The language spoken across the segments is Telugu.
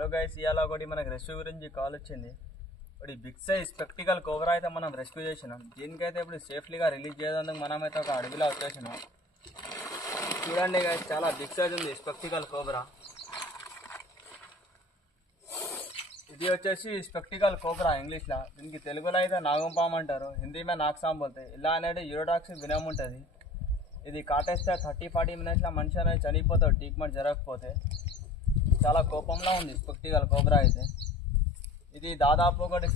హలో గైస్, ఇవాళ ఒకటి మనకు రెస్క్యూ గురించి కాల్ వచ్చింది. ఒకటి బిగ్ సైజ్ స్పెక్టికల్ కోబ్రా అయితే మనం రెస్క్యూ చేసినాం. దీనికైతే ఇప్పుడు సేఫ్లీగా రిలీజ్ చేసేందుకు మనమైతే ఒక అడవిలో వచ్చేసినాం. చూడండి గైస్, చాలా బిగ్ సైజ్ ఉంది స్పెక్టికల్ కోబ్రా. ఇది వచ్చేసి స్పెక్టికల్ కోబ్రా ఇంగ్లీష్లో. దీనికి తెలుగులో అయితే నాగంపాము అంటారు, హిందీ మీద నాగసాం బోల్తాయి. ఇలా అనేది యూరోటాక్సిక్ వినమ్ ఉంటుంది. ఇది కాటేస్తే 30-40 మినిట్స్లో మనిషి అనేది చనిపోతాడు ట్రీట్మెంట్ జరగకపోతే. చాలా కోపంలో ఉంది స్పెక్టికల్ కోబ్రా అయితే. ఇది దాదాపు ఒకటి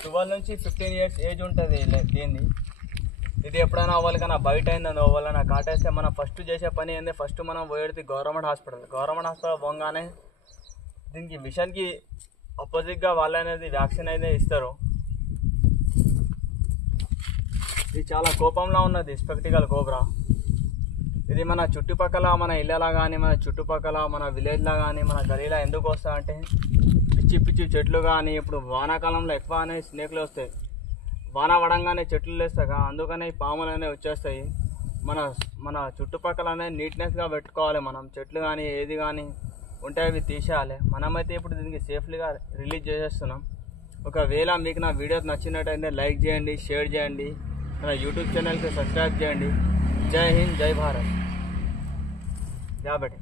12 నుంచి 15 ఇయర్స్ ఏజ్ ఉంటుంది దీన్ని. ఇది ఎప్పుడైనా వాళ్ళకైనా బయట అయిందో వాళ్ళైనా కాటేస్తే మనం ఫస్ట్ చేసే పని ఏంది, ఫస్ట్ మనం పోయేది గవర్నమెంట్ హాస్పిటల్ పోగానే దీనికి మిషన్కి ఆపోజిట్గా వాళ్ళు అనేది వ్యాక్సిన్ అయితే ఇస్తారు. ఇది చాలా కోపంలో ఉన్నది స్పెక్టికల్ కోబ్రా. ఇది మన చుట్టుపక్కల మన ఇళ్ళలా కానీ, మన చుట్టుపక్కల మన విలేజ్లో కానీ, మన గలీలో ఎందుకు వస్తాయంటే పిచ్చి పిచ్చి చెట్లు కానీ, ఇప్పుడు వానాకాలంలో ఎక్కువ అనేవి స్నేక్లు వస్తాయి. వాన పడంగానే చెట్లు లేస్తాయి, అందుకనే ఈ పాములు అనేవి వచ్చేస్తాయి. మన చుట్టుపక్కల అనేది నీట్నెస్గా పెట్టుకోవాలి. మనం చెట్లు కానీ ఏది కానీ ఉంటే అవి తీసేయాలి. మనమైతే ఇప్పుడు దీనికి సేఫ్లీగా రిలీజ్ చేసేస్తున్నాం. ఒకవేళ మీకు నా వీడియో నచ్చినట్టయితే లైక్ చేయండి, షేర్ చేయండి, మన యూట్యూబ్ ఛానల్కి సబ్స్క్రైబ్ చేయండి. జై హింద్, జై భారత్. యా బేటే.